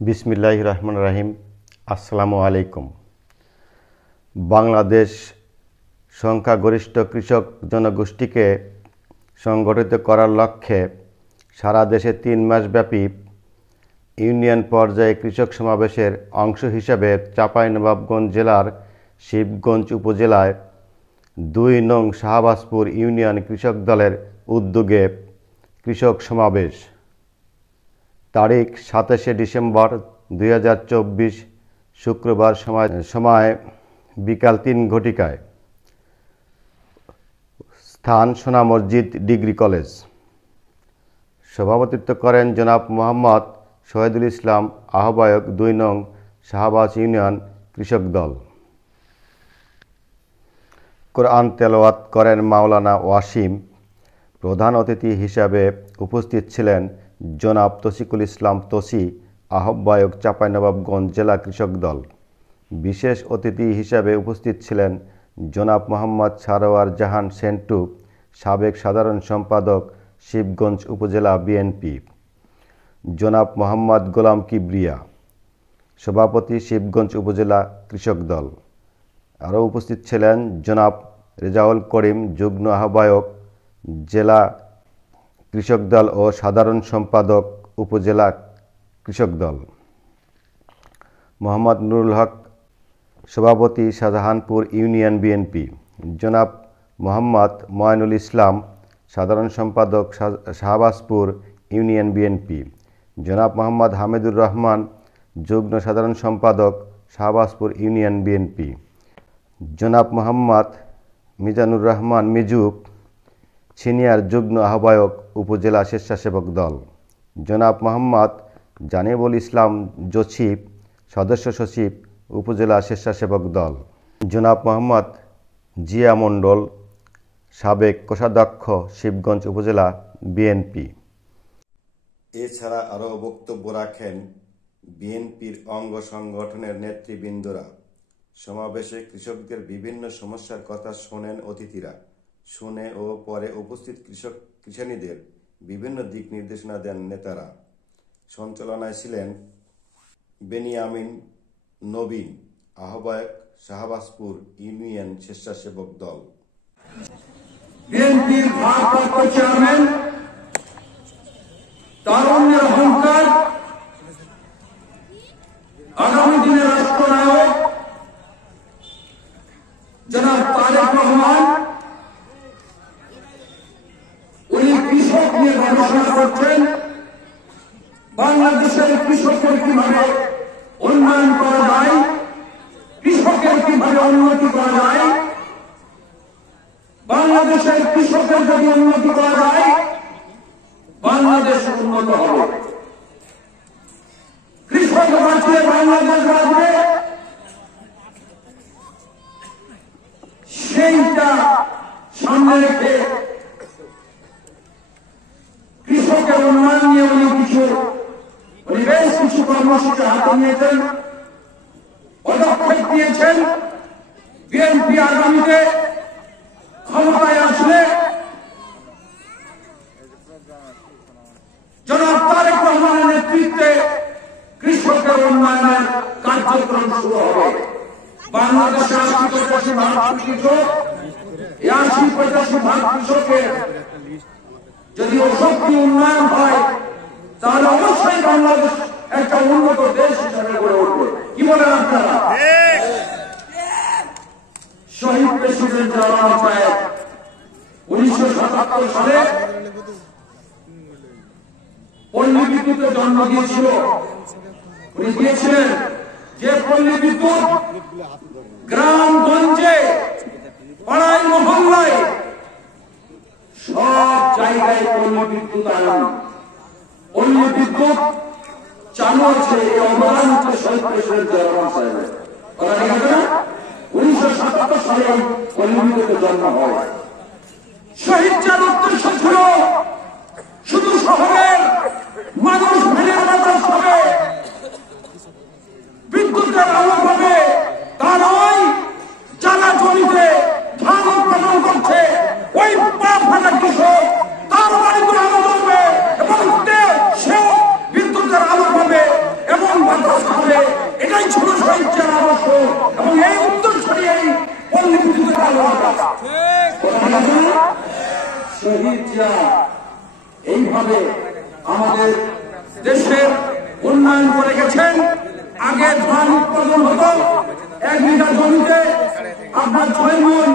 বিসমিল্লাহির রহমানির রহিম। আসসালামু আলাইকুম। বাংলাদেশ সংখ্যাগরিষ্ঠ কৃষক জনগোষ্ঠীকে সংগঠিত করার লক্ষ্যে সারা দেশে ৩ মাসব্যাপী ইউনিয়ন পর্যায়ে কৃষক সমাবেশের অংশ হিসাবে চাঁপাইনবাবগঞ্জ জেলার শিবগঞ্জ উপজেলায় ২ নং শাহবাজপুর ইউনিয়ন কৃষক দলের উদ্যোগে কৃষক সমাবেশ তারিখ ২৭শে ডিসেম্বর ২০২৪ শুক্রবার সময় বিকাল ৩ ঘটিকায়। স্থান সোনা মসজিদ ডিগ্রি কলেজ। সভাপতিত্ব করেন জনাব মোহাম্মদ শহীদুল ইসলাম, আহ্বায়ক ২ নং শাহবাজ ইউনিয়ন কৃষক দল। কোরআন তেলাওয়াত করেন মাওলানা ওয়াসিম। প্রধান অতিথি হিসাবে উপস্থিত ছিলেন জনাব তৌসিকুল ইসলাম তোসি, আহ্বায়ক চাঁপাইনবাবগঞ্জ জেলা কৃষক দল। বিশেষ অতিথি হিসাবে উপস্থিত ছিলেন জনাব মোহাম্মদ সারোয়ার জাহান সেন্টু, সাবেক সাধারণ সম্পাদক শিবগঞ্জ উপজেলা বিএনপি, জনাব মোহাম্মদ গোলাম কিবরিয়া, সভাপতি শিবগঞ্জ উপজেলা কৃষক দল। আরও উপস্থিত ছিলেন জনাব রেজাউল করিম, যুগ্ম আহ্বায়ক জেলা কৃষক দল ও সাধারণ সম্পাদক উপজেলা কৃষক দল, মোহাম্মদ নুরুল হক, সভাপতি শাহজাহানপুর ইউনিয়ন বিএনপি, জনাব মোহাম্মদ ময়নুল ইসলাম, সাধারণ সম্পাদক শাহবাজপুর ইউনিয়ন বিএনপি, জনাব মোহাম্মদ হামিদুর রহমান, যুগ্ম সাধারণ সম্পাদক শাহবাজপুর ইউনিয়ন বিএনপি, জনাব মোহাম্মদ মিজানুর রহমান মিজুব, সিনিয়র যুগ্ম আহ্বায়ক উপজেলা স্বেচ্ছাসেবক দল, জনাব মোহাম্মদ জানিবুল ইসলাম জসিব, সদস্য সচিব উপজেলা স্বেচ্ছাসেবক দল, জনাব মোহাম্মদ জিয়া মণ্ডল, সাবেক কোষাধ্যক্ষ শিবগঞ্জ উপজেলা বিএনপি। এছাড়া আরও বক্তব্য রাখেন বিএনপির অঙ্গ সংগঠনের নেতৃবৃন্দরা। সমাবেশে কৃষকদের বিভিন্ন সমস্যার কথা শোনেন অতিথিরা। শুনে ও পরে উপস্থিত কৃষানীদের বিভিন্ন দিক নির্দেশনা দেন নেতারা। সঞ্চালনায় ছিলেন বেনিয়ামিন নবীন, আহ্বায়ক শাহবাজপুর ইউনিয়ন স্বেচ্ছাসেবক দল। বিএনপির ভারপ্রাপ্ত চেয়ারম্যান, তারুণ্যের অহংকার, আগামী দিনের রাষ্ট্রনায়ক জনাব তারেক রহমান, উনি কৃষক নিয়ে গবেষণা করছেন। বাংলাদেশের কৃষকের কিভাবে উন্নয়ন করা যায়, কৃষকের কিভাবে উন্নতি করা যায়, বাংলাদেশের কৃষকের যদি উন্নতি করা যায় বাংলাদেশ উন্নত হবে। কৃষক বাঁচলে বাংলাদেশ বাঁচবে, সেইটা সামনে রেখে কৃষকের উন্নয়ন নিয়ে উনি বেশ কিছু কর্মসূচি হাতে নিয়েছেন, পদক্ষেপ দিয়েছেন। বিএনপি আগামীতে ক্ষমতায় আসলে জনাব তারেক রহমানের নেতৃত্বে কৃষকের উন্নয়নের কার্যক্রম শুরু হবে। বাংলাদেশে ৮০-৮৫ ভাগ কৃষক, ৮০-৮৫ ভাগ কৃষকের যদি শক্তি উন্নয়ন হয় তাহলে অবশ্যই বাংলাদেশ একটা উন্নত দেশ হিসেবে গড়ে উঠবে। কি বলেন আপনারা? শহীদ প্রেসিডেন্ট জিয়াউর সাহেব ১৯৭৭ সালে পল্লী বিদ্যুতের জন্ম দিয়েছিল। উনি দিয়েছিলেন যে পল্লী বিদ্যুৎ গ্রামগঞ্জে, পাড়ায় মহল্লায় সব জায়গায় পল্লী বিদ্যুৎ আনয়ন, পল্লী বিদ্যুৎ চালু আছে। এই অবদান হচ্ছে শহীদ প্রেসিডেন্ট জিয়াউর সাহেবের। কথা ঠিক আছে না? ১৯৭৭ সালে পল্লী বিদ্যুতের জন্ম হয়। শহীদ জিয়ার উদ্দেশ্য ছিল শুধু শহরের মানুষ ভেড়ের বাতাস হবে, বিদ্যুতের আলো পাবে, তা নয় যারা জমিতে ধান উৎপাদন করছে ওই পা ফাটা কৃষক তার বাড়িতে আলো জ্বলবে এবং সেও বিদ্যুতের আলো পাবে এবং উন্নয়ন করে গেছেন। আগে ধান উৎপাদন হতো 1 বিঘা জমিতে আপনার 6 মণ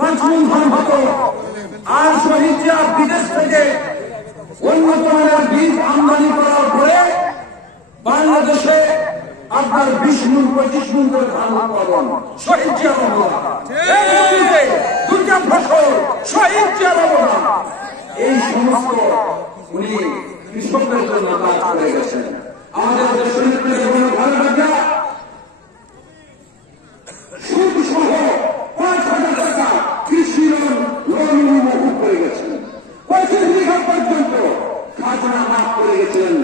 5 মণ ধান হতো। আর শহীদ জিয়া বিদেশ থেকে উন্নত মানের বীজ আমদানি করার পরে বাংলাদেশে আপনার 20 মণ 25 মণ করে ধান উৎপাদন। শহীদ জিয়ার অবদান, এই জমিতে 2টা ফসল, শহীদ জিয়ার অবদান। এই সমস্ত উনি কৃষকদের জন্য কাজ করে গেছেন। আমাদের দেশের বিভিন্ন ভালো রাখা সুদ সহ 5,000 টাকা কৃষি লোন মকুব করে গেছেন। 25 বিঘা পর্যন্ত খাজনা মাফ করে গেছেন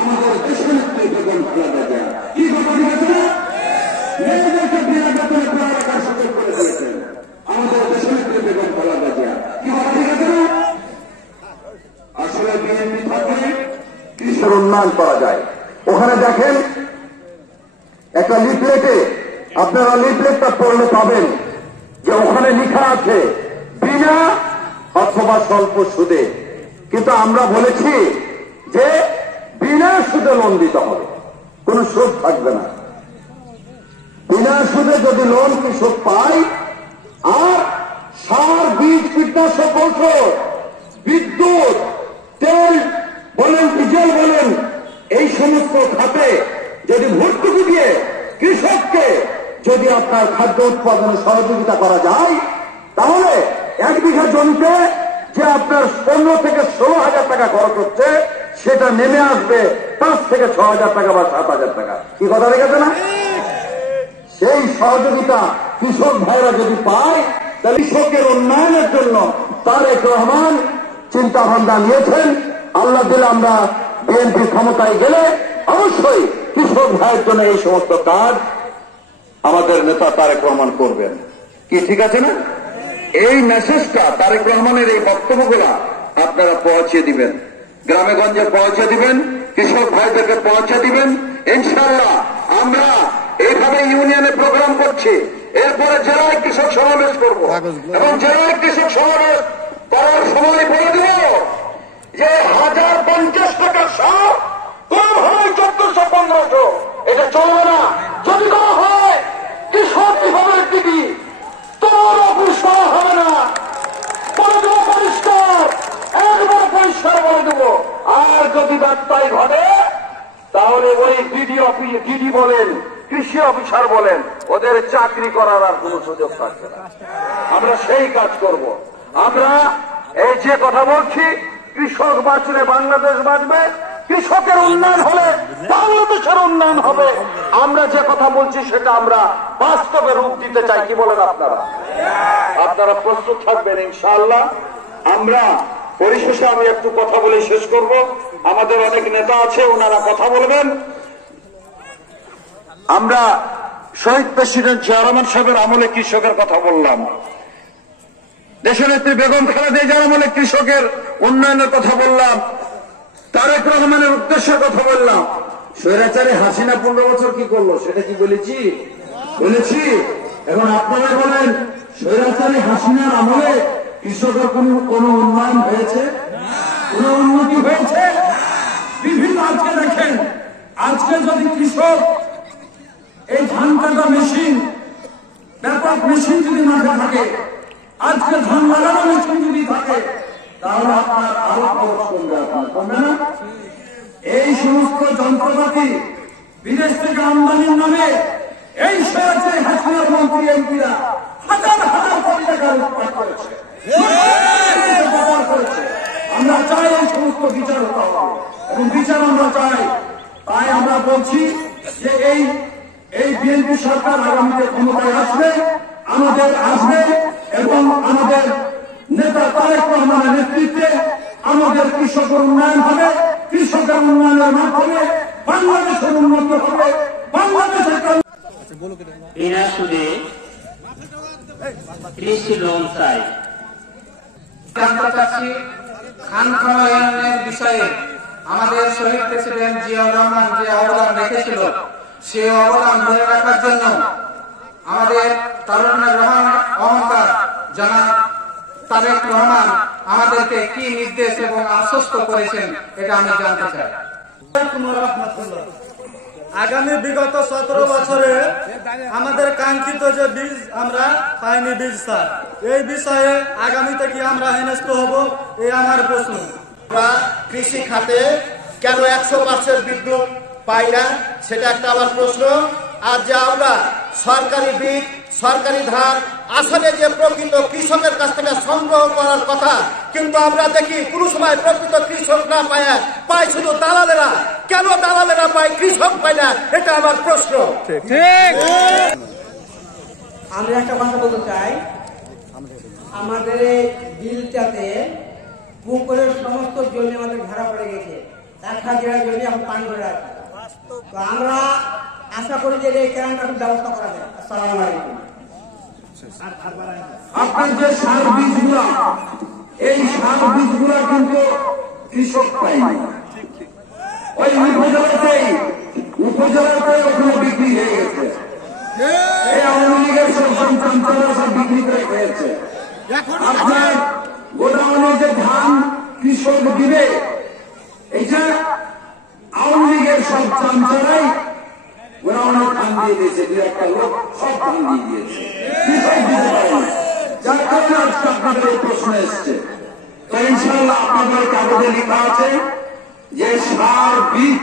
আমাদের দেশের বেগম খালেদা জিয়া। কি কথা দিয়েছেন? মেয়েদেরকে বিনা বেতনে পড়ালেখার সুযোগ করে দিয়েছেন আমাদের দেশের বেগম খালেদা জিয়া। কি কথা দিয়েছেন? আসলে বিএনপি থাকলে কৃষির উন্নয়ন করা যায়। ওখানে দেখেন একটা লিফলেটে, আপনারা লিফলেটটা পড়লে পাবেন যে ওখানে লেখা আছে বিনা অথবা স্বল্প সুদে। কিন্তু আমরা বলেছি যে বিনা সুদে লোন দিতে হবে, কোন সুদ থাকবে না। বিনা সুদে যদি লোন কৃষক পায়, আর সার, বীজ, কীটনাশক ঔষধ, বিদ্যুৎ, তেল বলেন, ডিজেল বলেন, এই সমস্ত খাতে যদি ভর্তুকি দিয়ে কৃষককে যদি আপনার খাদ্য উৎপাদনে সহযোগিতা করা যায়, তাহলে 1 বিঘা জমিতে যে আপনার 15 থেকে 16,000 টাকা খরচ হচ্ছে, সেটা নেমে আসবে 5 থেকে 6,000 টাকা বা 7,000 টাকা। কি কথা রেখেছে না? সেই সহযোগিতা কৃষক ভাইরা যদি পায়, তাহলে কৃষকের উন্নয়নের জন্য তারেক রহমান চিন্তা ভাবনা নিয়েছেন। আল্লাহ দিলে আমরা বিএনপি ক্ষমতায় গেলে অবশ্যই কৃষক ভাইয়ের জন্য এই সমস্ত কাজ আমাদের নেতা তারেক রহমান করবেন। কি ঠিক আছে না? এই মেসেজটা, তারেক রহমানের এই বক্তব্যগুলা আপনারা পৌঁছে দিবেন, গ্রামে গঞ্জে পৌঁছে দিবেন, কৃষক ভাইদেরকে পৌঁছে দিবেন। ইনশাআল্লাহ আমরা এইভাবে ইউনিয়নে প্রোগ্রাম করছি, এরপরে জেলায় কৃষক সমাবেশ করব এবং জেলায় কৃষক সমাবেশ করার সময় বলে দেব যে 1,050 টাকার সার কম হয় 1,400-1,500, এটা চলবে না। যদি করা হয় কৃষক কিভাবে টিকি, তোর অপুষ করা হবে না। বলে দেবো পরিষ্কার, একবার পরিষ্কার বলে দেবো। আর যদি ব্যত্যয় ঘটে, তাহলে ওই ডিডি বলেন, কৃষি অফিসার বলেন, ওদের চাকরি করার আর কোন সুযোগ থাকবে না। আমরা সেই কাজ করব। আমরা এই যে কথা বলছি, কৃষক বাঁচলে বাংলাদেশ বাঁচবে, কৃষকের উন্নয়ন হলে বাংলাদেশের উন্নয়ন হবে। আমরা যে কথা বলছি সেটা আমরা বাস্তবে রূপ দিতে চাই। কি বলেন আপনারা? আপনারা প্রস্তুত থাকবেন ইনশাআল্লাহ। আমরা পরিশেষে আমি একটু কথা বলে শেষ করব। আমাদের অনেক নেতা আছে, ওনারা কথা বলবেন। আমরা শহীদ প্রেসিডেন্ট জিয়া রহমান সাহেবের আমলে কৃষকের কথা বললাম, দেশনেত্রী বেগম খালেদা জিয়ার আমলে কৃষকের উন্নয়নের কথা বললাম, তারেক রহমানের উদ্দেশ্যের কথা বললাম। স্বৈরাচারী হাসিনা 15 বছর কি করলো সেটা কি বলেছি? এখন আপনারা বলেন, স্বৈরাচারী হাসিনার আমলে কৃষকের কোন উন্নয়ন হয়েছে? কোন উন্নতি হয়েছে? বিভিন্ন আজকে দেখেন, আজকে যদি কৃষক এই ধান কাটা মেশিন, ব্যাপক মেশিন যদি মাঠে থাকে, আজকে ধান লাগানো মেশিন যদি থাকে, তাহলে আপনার আরো খরচ কমবে না? এই সমস্ত যন্ত্রপাতি বিদেশ থেকে আমদানির নামে এই স্বৈরাচারী হাসিনার মন্ত্রী এমপিরা হাজার হাজার কোটি টাকা উৎপাদন করেছে। আমরা চাই এই সমস্ত বিচার হতে হবে এবং বিচার আমরা চাই। তাই আমরা বলছি যে এই বিএনপি সরকার আগামীতে ক্ষমতায় আসবে এবং আমাদের নেতা তারেক রহমানের নেতৃত্বে আমাদের কৃষকের উন্নয়ন হবে। কৃষকের উন্নয়নের মাধ্যমে বাংলাদেশের উন্নতি হবে। বাংলাদেশের বিনা সুদে কৃষি লোন চাই। জানতে চাচ্ছি, খান খননের বিষয়ে আমাদের শহীদ প্রেসিডেন্ট জিয়াউর রহমান যে অবদান রেখেছিল, সেই অবদান ধরে রাখার জন্য আমাদের তারুণ্যের অহংকার জনাব তারেক রহমান আমাদেরকে কি নির্দেশ এবং আশ্বস্ত করেছেন, এটা আমি জানতে চাই। আগামী বিগত 17 বছরে আমাদের কাঙ্ক্ষিত যে বীজ আমরা পাইনি বীজ স্যার, এই বিষয়ে আগামীতে কি আমরা হেনস্থ হব, এই আমার প্রশ্ন। আমরা কৃষি খাতে কেন 100% বিদ্যুৎ পাই না, সেটা একটা আমার প্রশ্ন। আর যে আমরা সরকারি বীজ, সরকারি ধান আসলে যে প্রকৃত কৃষকের কাছ থেকে সংগ্রহ করার কথা, কিন্তু আমরা দেখি কোন সময় প্রকৃত কৃষক না পায় শুধু দালালেরা। কেন দালালেরা পায়, কৃষক পায় না, এটা আমার প্রশ্ন। আমি একটা কথা বলতে চাই, আমাদের এই বিলটাতে পুকুরের সমস্ত জমি আমাদের ঘেরা পড়ে গেছে, 1000 জমি এখন পানি ধরে আছে। তো আমরা আশা করি যে এই কেরানটা ব্যবস্থা করা যায়। আসসালামু আলাইকুম। আপনার যে সার বীজগুলা, এই সার বীজগুলা কিন্তু কৃষক পায় না, ওই উপজেলাতে ওখানে বিক্রি হয়ে গেছে। এই আওয়ামী লীগের সব সন্তানরা সব বিক্রি করে হয়েছে। আপনার গোডাউনে যে ধান কৃষক দিবে, এটা আওয়ামী লীগের সব চামচারাই গোডাউনে ধান দিয়ে দিয়েছে। দু একটা লোক সব ধান দিয়ে দিয়েছে, কৃষক দিতে পারে না। যার কারণে আজকে আপনাদের এই প্রশ্ন এসছে। তো ইনশাল্লাহ আপনাদের কাগজে লেখা আছে যে সার বীজ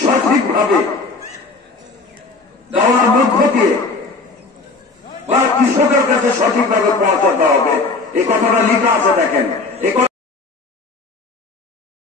সঠিকভাবে দেওয়ার মধ্য দিয়ে বা কৃষকের কাছে সঠিকভাবে পৌঁছাতে হবে, এই কথাটা লেখা আছে। দেখেন,